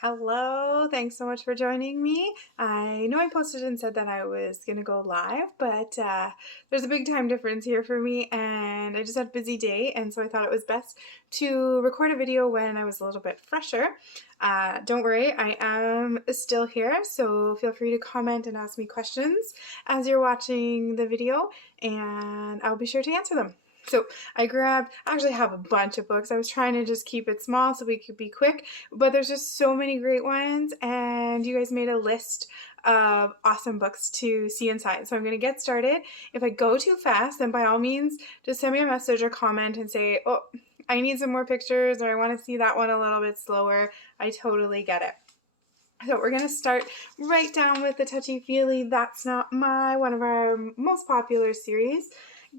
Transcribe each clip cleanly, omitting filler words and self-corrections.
Hello, thanks so much for joining me. I know I posted and said that I was going to go live, but there's a big time difference here for me and I just had a busy day, and so I thought it was best to record a video when I was a little bit fresher. Don't worry, I am still here, so feel free to comment and ask me questions as you're watching the video and I'll be sure to answer them. So I actually have a bunch of books. I was trying to just keep it small so we could be quick, but there's just so many great ones, and you guys made a list of awesome books to see inside. So I'm going to get started. If I go too fast, then by all means, just send me a message or comment and say, oh, I need some more pictures, or I want to see that one a little bit slower. I totally get it. So we're going to start right down with the Touchy Feely That's Not My, one of our most popular series.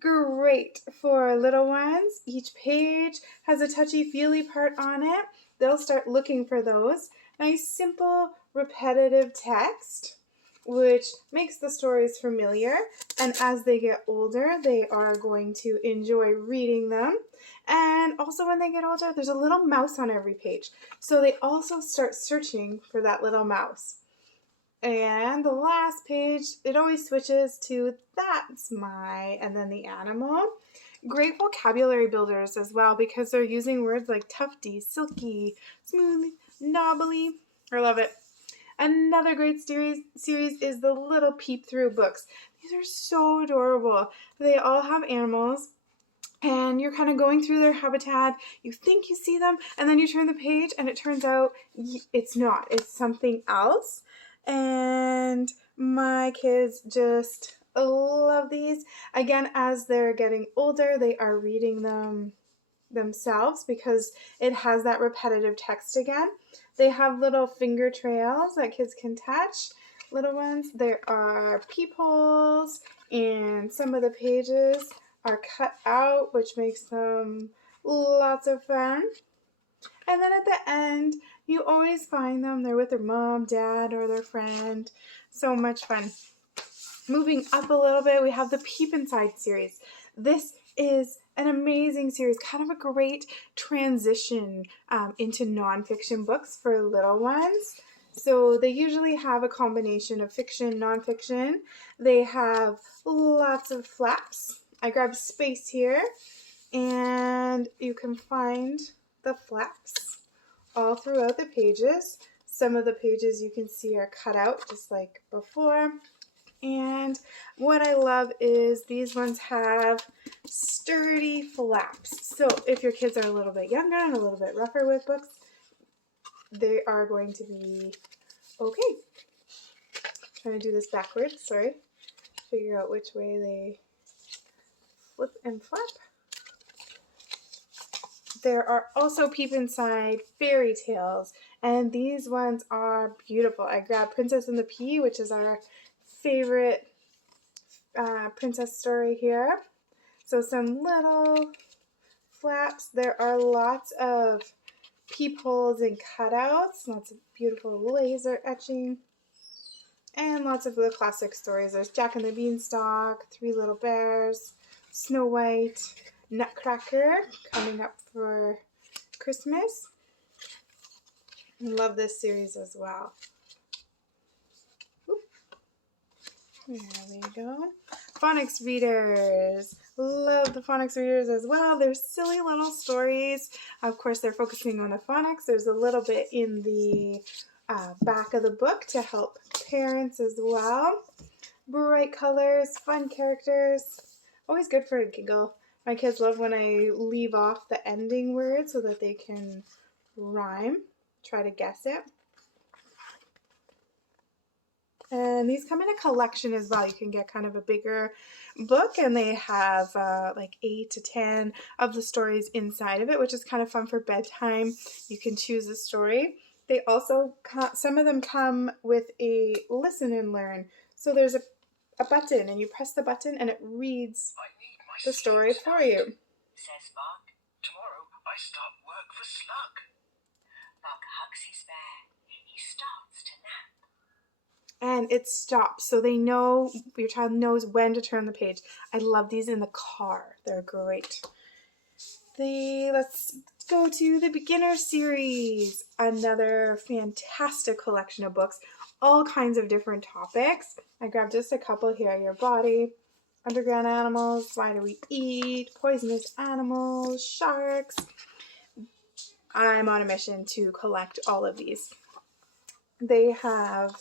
Great for little ones. Each page has a touchy-feely part on it. They'll start looking for those. Nice, simple, repetitive text, which makes the stories familiar. And as they get older, they are going to enjoy reading them. And also when they get older, there's a little mouse on every page. So they also start searching for that little mouse. And the last page, it always switches to That's My, and then the animal. Great vocabulary builders as well, because they're using words like tufty, silky, smooth, knobbly. I love it. Another great series is the Little Peep Through books. These are so adorable. They all have animals, and you're kind of going through their habitat. You think you see them, and then you turn the page, and it turns out it's not. It's something else. And my kids just love these. Again, as they're getting older, they are reading them themselves because it has that repetitive text again. They have little finger trails that kids can touch. Little ones, there are peepholes, and some of the pages are cut out, which makes them lots of fun. And then at the end, you always find them. They're with their mom, dad, or their friend. So much fun. Moving up a little bit, we have the Peep Inside series. This is an amazing series, kind of a great transition into nonfiction books for little ones. So they usually have a combination of fiction, nonfiction. They have lots of flaps. I grabbed space here, and you can find the flaps all throughout the pages. Some of the pages you can see are cut out just like before. And what I love is these ones have sturdy flaps. So if your kids are a little bit younger and a little bit rougher with books, they are going to be okay. Trying to do this backwards, sorry. Figure out which way they flip and flap. There are also Peep Inside fairy tales, and these ones are beautiful. I grabbed Princess and the Pea, which is our favorite princess story here. So some little flaps. There are lots of peepholes and cutouts, lots of beautiful laser etching, and lots of the classic stories. There's Jack and the Beanstalk, Three Little Bears, Snow White, Nutcracker coming up for Christmas. I love this series as well. Oop. There we go. Phonics readers. Love the Phonics readers as well. They're silly little stories. Of course, they're focusing on the phonics. There's a little bit in the back of the book to help parents as well. Bright colors, fun characters. Always good for a giggle. My kids love when I leave off the ending word so that they can rhyme, try to guess it. And these come in a collection as well. You can get kind of a bigger book, and they have like 8 to 10 of the stories inside of it, which is kind of fun for bedtime. You can choose a story. They also, some of them come with a listen and learn. So there's a button, and you press the button and it reads the story for you. Says Bug. Tomorrow I start work for Slug. Bug hugs his bear. He starts to nap. And it stops, so they know, your child knows when to turn the page. I love these in the car. They're great. Let's go to the beginner series, another fantastic collection of books, all kinds of different topics. I grabbed just a couple here: your body, underground animals, why do we eat, poisonous animals, sharks. I'm on a mission to collect all of these. They have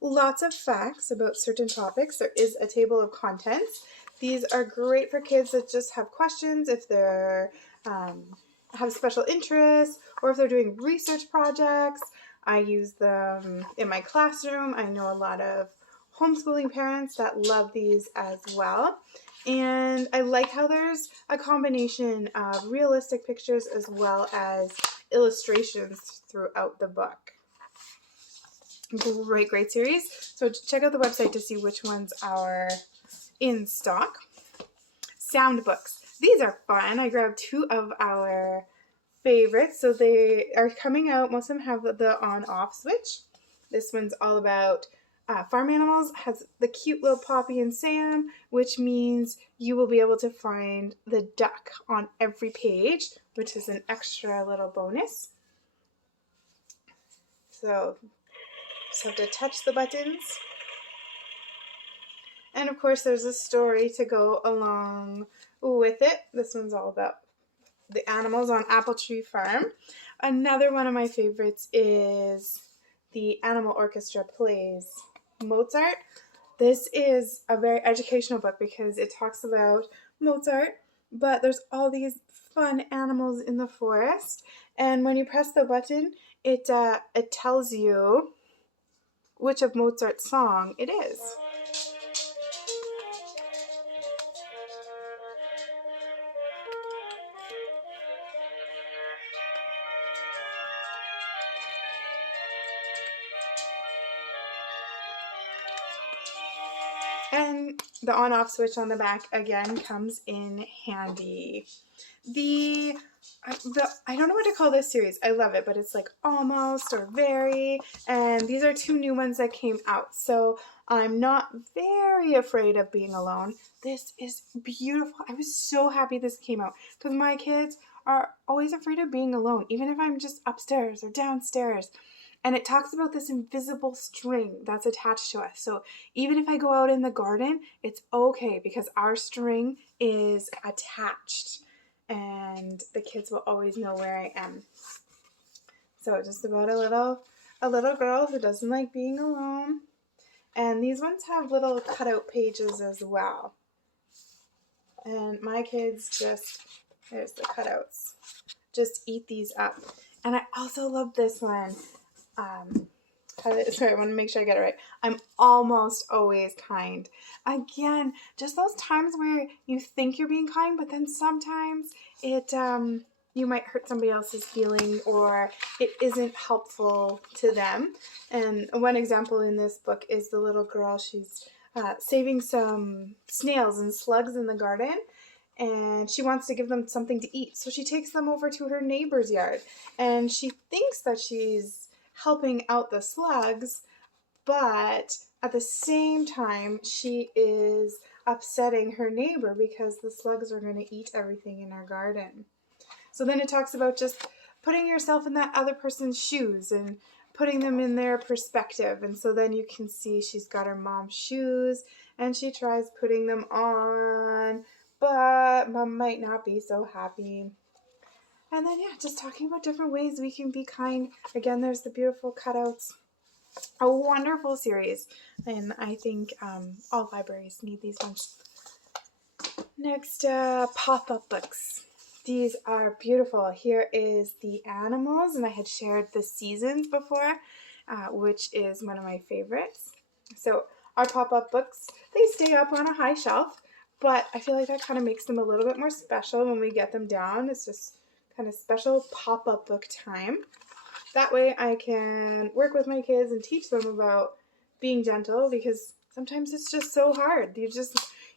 lots of facts about certain topics. There is a table of contents. These are great for kids that just have questions if they're have special interests or if they're doing research projects. I use them in my classroom. I know a lot of homeschooling parents that love these as well. And I like how there's a combination of realistic pictures as well as illustrations throughout the book. Great series. So check out the website to see which ones are in stock. Sound books. These are fun. I grabbed two of our favorites. So they are coming out. Most of them have the on-off switch. This one's all about farm animals. Has the cute little Poppy and Sam, which means you will be able to find the duck on every page, which is an extra little bonus. So just have to touch the buttons. And of course there's a story to go along with it. This one's all about the animals on Apple Tree Farm. Another one of my favorites is The Animal Orchestra Plays Mozart. This is a very educational book because it talks about Mozart, but there's all these fun animals in the forest. And when you press the button, it tells you which of Mozart's song it is. And the on-off switch on the back again comes in handy. I don't know what to call this series. I love it, but it's like almost or very, and these are two new ones that came out. So I'm not very afraid of being alone. This is beautiful. I was so happy this came out because my kids are always afraid of being alone, even if I'm just upstairs or downstairs. And it talks about this invisible string that's attached to us. So even if I go out in the garden, it's okay because our string is attached and the kids will always know where I am. So just about a little girl who doesn't like being alone. And these ones have little cutout pages as well. And my kids there's the cutouts, just eat these up. And I also love this one. Sorry, I want to make sure I get it right. I'm almost always kind. Again, just those times where you think you're being kind, but then sometimes you might hurt somebody else's feeling or it isn't helpful to them. And one example in this book is the little girl. She's saving some snails and slugs in the garden, and she wants to give them something to eat. So she takes them over to her neighbor's yard, and she thinks that she's helping out the slugs, but at the same time she is upsetting her neighbor because the slugs are going to eat everything in our garden. So then it talks about just putting yourself in that other person's shoes and putting them in their perspective. And so then you can see she's got her mom's shoes and she tries putting them on, but mom might not be so happy. And then, yeah, just talking about different ways we can be kind. Again, there's the beautiful cutouts. A wonderful series. And I think all libraries need these ones. Next, pop-up books. These are beautiful. Here is the animals, and I had shared the seasons before, which is one of my favorites. So our pop-up books, they stay up on a high shelf, but I feel like that kind of makes them a little bit more special when we get them down. It's just kind of special pop-up book time. That way I can work with my kids and teach them about being gentle because sometimes it's just so hard.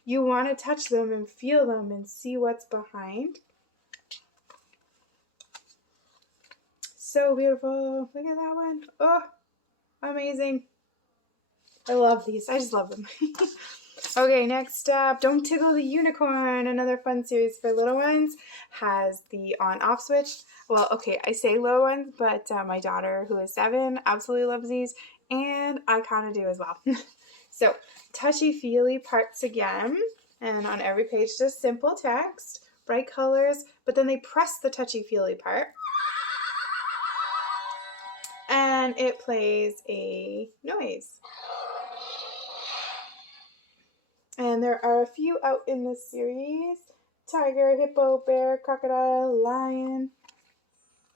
You want to touch them and feel them and see what's behind. So beautiful. Look at that one. Oh, amazing. I love these. I just love them. Okay, next up, Don't Tickle the Unicorn, another fun series for little ones, has the on-off switch. Well, okay, I say little ones, but my daughter, who is 7, absolutely loves these, and I kind of do as well. So, Touchy Feely parts again, and on every page, just simple text, bright colors, but then they press the Touchy Feely part, and it plays a noise. And there are a few out in this series: tiger, hippo, bear, crocodile, lion.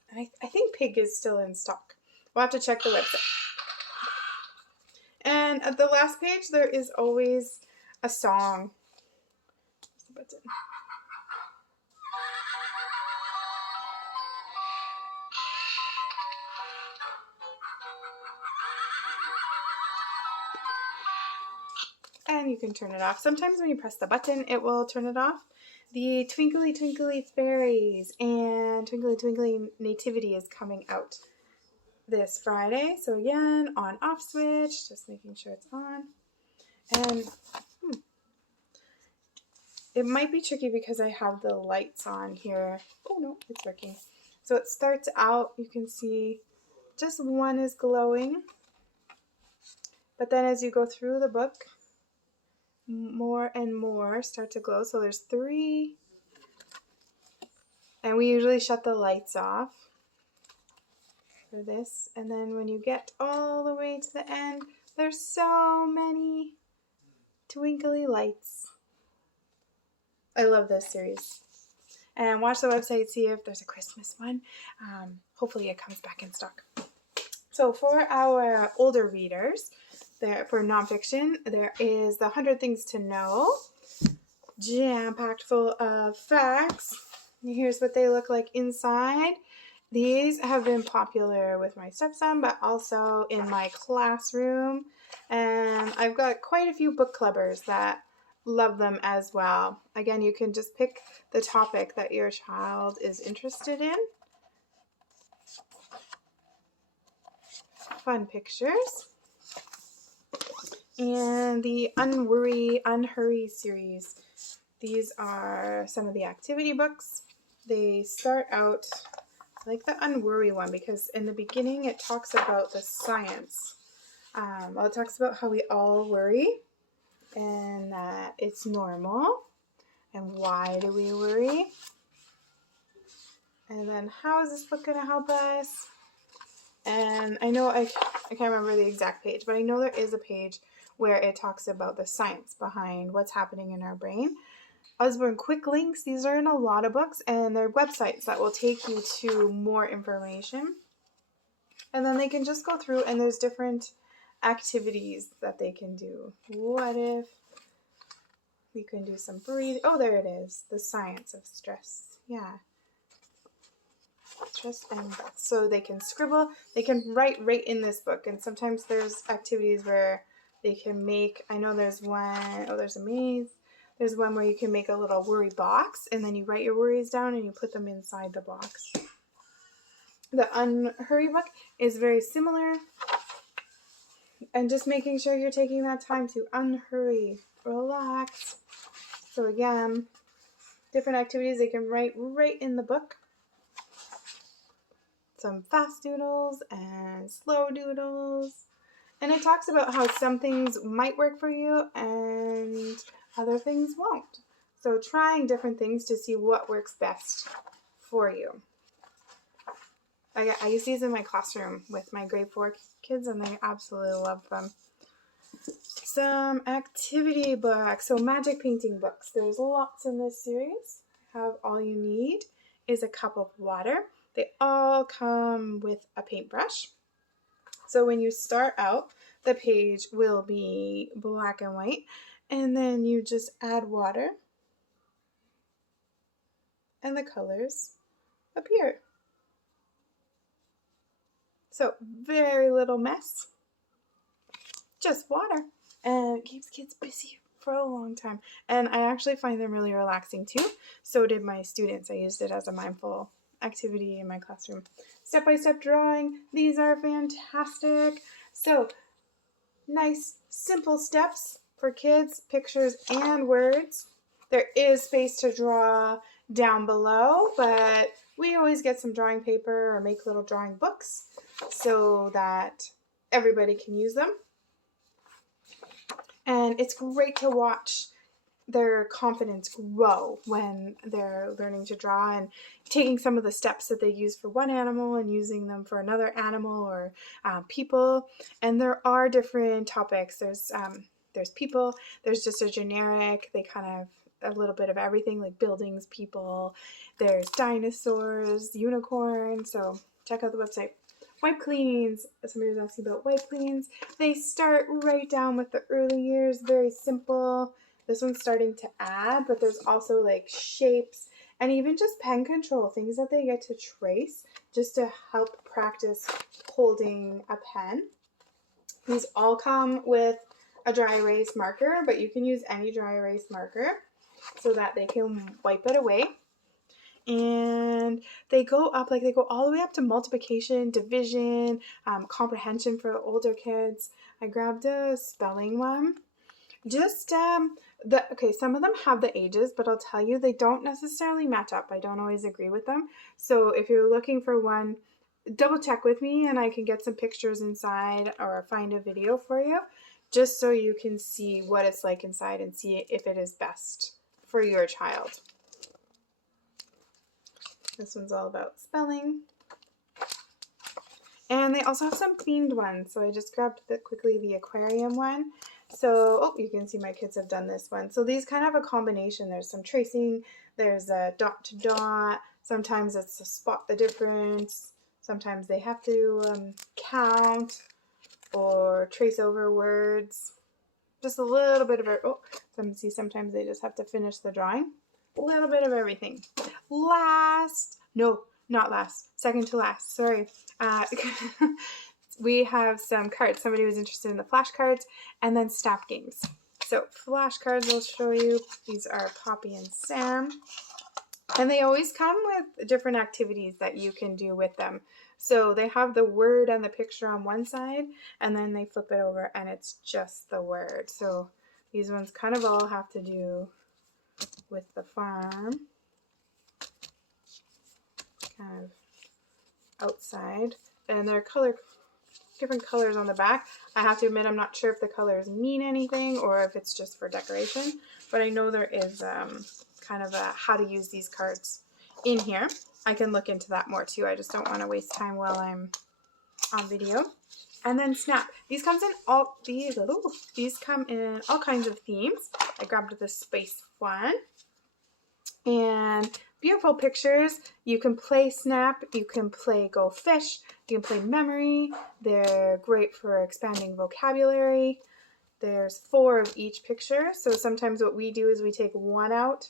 And I think pig is still in stock. We'll have to check the website. And at the last page, there is always a song. And you can turn it off. Sometimes when you press the button, it will turn it off. The Twinkly Twinkly Fairies and Twinkly Twinkly Nativity is coming out this Friday. So again, on off switch, just making sure it's on. And it might be tricky because I have the lights on here. Oh no, it's working. So it starts out, you can see just one is glowing. But then as you go through the book, more and more start to glow. So there's 3. And we usually shut the lights off for this. And then when you get all the way to the end, there's so many twinkly lights. I love this series. And watch the website, see if there's a Christmas one. Hopefully it comes back in stock. So for our older readers, for nonfiction, there is the 100 Things to Know, jam-packed full of facts. Here's what they look like inside. These have been popular with my stepson, but also in my classroom. And I've got quite a few book clubbers that love them as well. Again, you can just pick the topic that your child is interested in. Fun pictures. And the UnHurry series. These are some of the activity books. They start out like the UnWorry one because in the beginning it talks about the science. It talks about how we all worry and that it's normal and why do we worry. And then how is this book going to help us? And I know I can't remember the exact page, but I know there is a page where it talks about the science behind what's happening in our brain. Osborne quick links, these are in a lot of books, and they're websites that will take you to more information. And then they can just go through, and there's different activities that they can do. What if we can do some breathing? Oh, there it is. The science of stress. Yeah. Stress and breath. So they can scribble. They can write right in this book. And sometimes there's activities where they can make, I know there's one, oh, there's a maze. There's one where you can make a little worry box, and then you write your worries down and you put them inside the box. The UnHurry book is very similar, and just making sure you're taking that time to unhurry, relax. So again, different activities they can write right in the book. Some fast doodles and slow doodles. And it talks about how some things might work for you and other things won't. So trying different things to see what works best for you. I use these in my classroom with my grade 4 kids, and they absolutely love them. Some activity books, so magic painting books. There's lots in this series. Have all you need is a cup of water. They all come with a paintbrush. So when you start out, the page will be black and white, and then you just add water, and the colors appear. So very little mess, just water, and it keeps kids busy for a long time. And I actually find them really relaxing too. So did my students. I used it as a mindful activity in my classroom. Step-by-step drawing. These are fantastic. So nice, simple steps for kids, pictures and words. There is space to draw down below, but we always get some drawing paper or make little drawing books so that everybody can use them. And it's great to watch their confidence grow when they're learning to draw and taking some of the steps that they use for one animal and using them for another animal or people. And there are different topics. There's people, there's just a generic, they kind of a little bit of everything, like buildings, people, there's dinosaurs, unicorns. So check out the website. Wipe cleans, somebody was asking about wipe cleans. They start right down with the early years, very simple. This one's starting to add, but there's also like shapes and even just pen control, things that they get to trace just to help practice holding a pen. These all come with a dry erase marker, but you can use any dry erase marker so that they can wipe it away. And they go up, like they go all the way up to multiplication, division, comprehension for the older kids. I grabbed a spelling one. Just okay, some of them have the ages, but I'll tell you they don't necessarily match up. I don't always agree with them. So if you're looking for one, double check with me and I can get some pictures inside or find a video for you just so you can see what it's like inside and see if it is best for your child. This one's all about spelling. And they also have some themed ones. So I just grabbed quickly the aquarium one. So, you can see my kids have done this one. So these kind of have a combination. There's some tracing, there's a dot to dot. Sometimes it's to spot the difference. Sometimes they have to count or trace over words. Just a little bit of it. Sometimes they just have to finish the drawing. A little bit of everything. Second to last, sorry. We have some cards. Somebody was interested in the flashcards and then snap games. So flashcards I'll show you. These are Poppy and Sam. And they always come with different activities that you can do with them. So they have the word and the picture on one side, and then they flip it over and it's just the word. So these ones kind of all have to do with the farm. Kind of outside. And they're different colors on the back. I have to admit I'm not sure if the colors mean anything or if it's just for decoration, but I know there is kind of a how to use these cards in here. I can look into that more too. I just don't want to waste time while I'm on video. And then snap. These come in all kinds of themes. I grabbed the space one. And beautiful pictures. You can play snap, you can play go fish, you can play memory. They're great for expanding vocabulary. There's 4 of each picture. So sometimes what we do is we take one out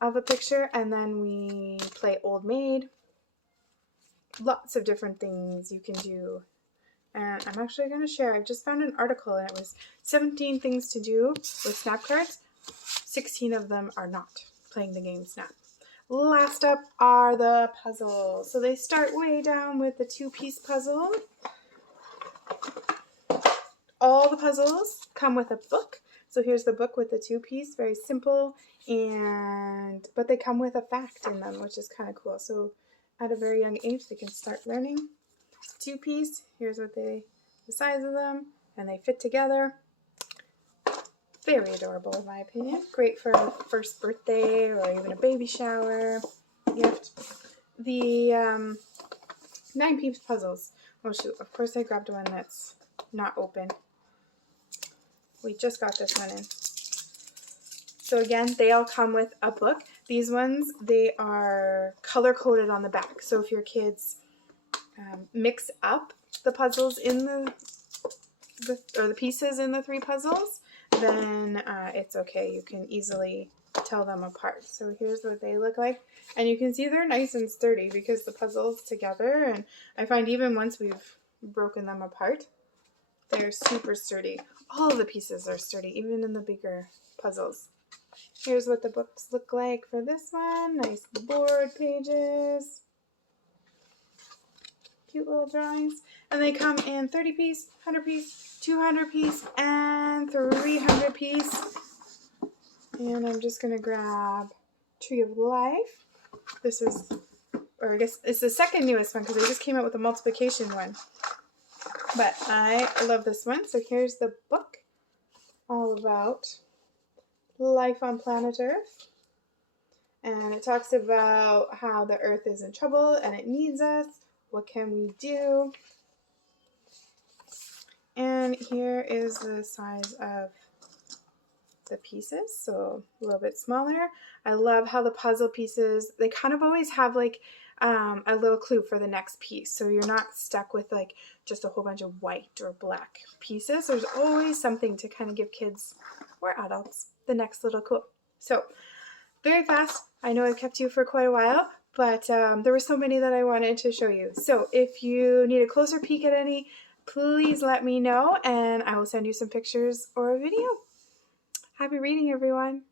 of a picture and then we play Old Maid. Lots of different things you can do. And I'm actually going to share, I just found an article and it was 17 things to do with snap cards. 16 of them are not playing the game Snap. Last up are the puzzles. So they start way down with the 2-piece puzzle. All the puzzles come with a book. So here's the book with the 2-piece, very simple, but they come with a fact in them, which is kind of cool. So at a very young age, they can start learning. 2-piece, here's the size of them, and they fit together. Very adorable in my opinion. Great for a first birthday or even a baby shower gift. The 9 Peeps puzzles. Oh shoot, of course I grabbed one that's not open. We just got this one in. So again, they all come with a book. These ones, they are color-coded on the back. So if your kids mix up the puzzles in the pieces in the 3 puzzles, then it's okay. You can easily tell them apart. So here's what they look like. And you can see they're nice and sturdy because the puzzle's together. And I find even once we've broken them apart, they're super sturdy. All of the pieces are sturdy, even in the bigger puzzles. Here's what the books look like for this one. Nice board pages. Cute little drawings. And they come in 30 piece, 100 piece, 200 piece, and 300 piece. And I'm just going to grab Tree of Life. This is, or I guess it's the second newest one because they just came out with a multiplication one. But I love this one. So here's the book all about life on planet Earth. And it talks about how the Earth is in trouble and it needs us. What can we do? And here is the size of the pieces, so a little bit smaller. I love how the puzzle pieces, they kind of always have like a little clue for the next piece, so you're not stuck with like just a whole bunch of white or black pieces. There's always something to kind of give kids or adults the next little clue. So very fast. I know I've kept you for quite a while, but there were so many that I wanted to show you. So if you need a closer peek at any, please let me know and I will send you some pictures or a video. Happy reading, everyone.